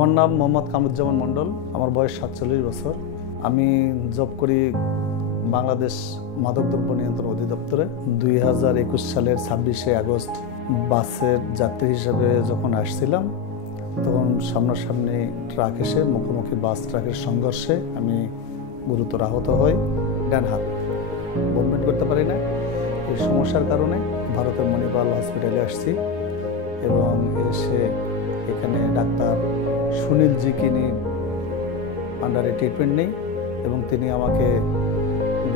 আমার নাম মোহাম্মদ কামরুজ্জামান মণ্ডল। আমার বয়স 47 বছর। আমি জব করি বাংলাদেশ মাদকদ্রব্য নিয়ন্ত্রণ অধিদপ্তরে। 2021 সালের 26শে আগস্ট বাসের যাত্রী হিসেবে যখন আসছিলাম, তখন সামনাসামনি ট্রাক এসে মুখোমুখি বাস ট্রাকের সংঘর্ষে আমি গুরুতর আহত হই। ডান হাত মুভমেন্ট করতে পারি না। এই সমস্যার কারণে ভারতের মণিপাল হসপিটালে আসছি এবং এসে এখানে ডাক্তার সুনীল জিকে নিয়ে আন্ডারে ট্রিটমেন্ট নেই এবং তিনি আমাকে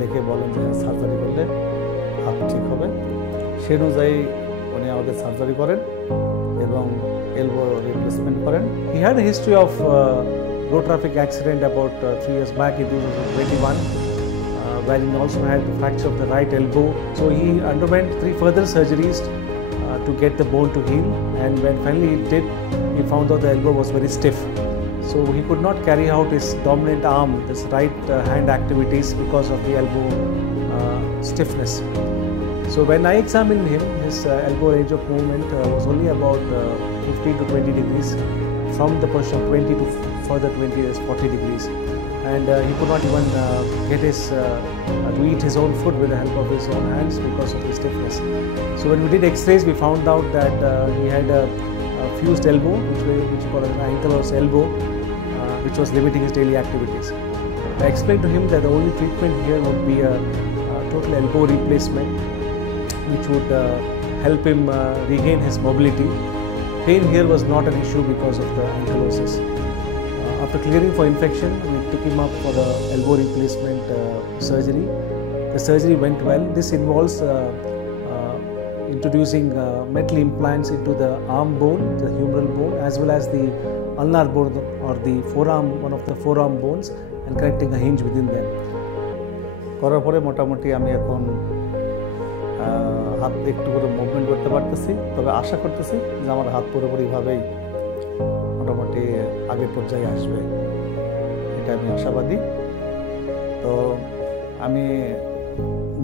দেখে বলেন যে সার্জারি করলে হাত ঠিক হবে। সেই অনুযায়ী উনি আমাকে সার্জারি করেন এবং এলবো রিপ্লেসমেন্ট করেন। He had a history of road traffic accident about 3 years back in 2021, where he also had the fracture of the right elbow. So he underwent 3 further surgeries to get the bone to heal, and when finally he did, he found out the elbow was very stiff. So he could not carry out his dominant arm, his right hand activities because of the elbow stiffness. So when I examined him, his elbow range of movement was only about 15 to 20 degrees, from the position of 20 to further 20 is 40 degrees. And he could not even get to eat his own food with the help of his own hands because of the stiffness. So when we did x-rays, we found out that he had a fused elbow, which we call an ankle or elbow, which was limiting his daily activities. I explained to him that the only treatment here would be a total elbow replacement, which would help him regain his mobility. Pain here was not an issue because of the ankylosis. After clearing for infection, we took him up for the elbow replacement surgery. The surgery went well. This involves introducing metal implants into the arm bone, the humeral bone, as well as the ulnar bone or the forearm, one of the forearm bones, and connecting a hinge within them. করার পরে মোটামুটি আমি এখন হাত একটু করে movement করতে পারতেছি। তবে আশা করতেছি যে আমার হাত পুরোপুরিভাবেই মোটামুটি আগের পর্যায়ে আসবে, এটা আমি আশাবাদী। তো আমি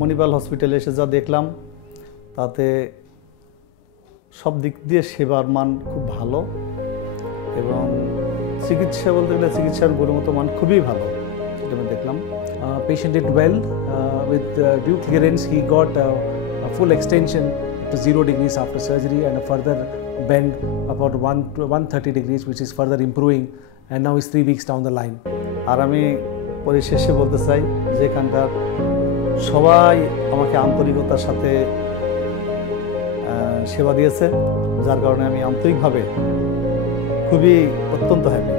মণিপাল হসপিটালে এসে যা দেখলাম, তাতে সব দিক দিয়ে সেবার মান খুব ভালো এবং চিকিৎসা বলতে গেলে চিকিৎসার গুণগত মান খুবই ভালো, সেটা আমি দেখলাম। Patient did well. With due clearance, he got a full extension to 0 degrees after surgery and a further bend about 1 to 130 degrees, which is further improving, and now he's 3 weeks down the line. আর আমি পরিশেষে বলতে চাই যে এখানকার সবাই আমাকে আন্তরিকতার সাথে সেবা দিয়েছে, যার কারণে আমি আন্তরিকভাবে খুবই অত্যন্ত হ্যাপি।